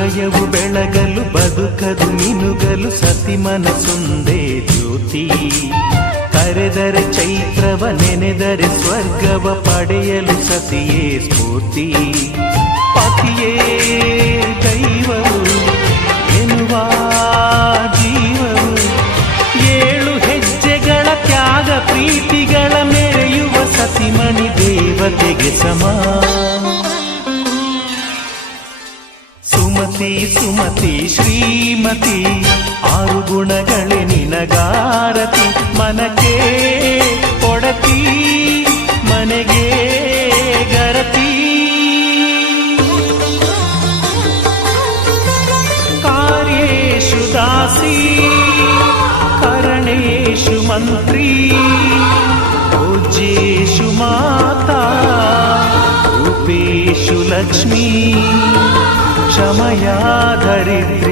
ಹೃದಯವು ಬೆಳಗಲು ಬದುಕದು ಮಿನುಗಲು ಸತಿ ಮನಸೊಂದೇ ಜ್ಯೋತಿ. ಕರೆದರೆ ಚೈತ್ರವ ನೆನೆದರೆ ಸ್ವರ್ಗವ ಪಡೆಯಲು ಸತಿಯೇ ಸ್ಫೂರ್ತಿ. ಪತಿಯೇ ದೈವವು ಎನ್ನುವ ಜೀವವು, 7 ಹೆಜ್ಜೆಗಳ ತ್ಯಾಗ ಪ್ರೀತಿಗಳ ಮೆರೆಯುವ ಸತಿಮಣಿ ದೇವತೆಗೆ ಸಮ. ಸುಮತಿ ಸುಮತಿ ಶ್ರೀಮತಿ 6 ಗುಣಗಳೇ ನಿನಗಾರತಿ. ಮನಕ್ಕೆ ಕೊಡತಿ ಮನೆಗೆ ಗರತಿ. ಕಾರ್ಯೇಷು ದಾಸಿ ಕರಣೇಷು ಮಂತ್ರಿ. ಪೂಜ್ಯೇಷು ಮಾತಾ ರೂಪೇಷು ಲಕ್ಷ್ಮೀ. ಕ್ಷಮಯಾ ಧರಿತ್ರಿ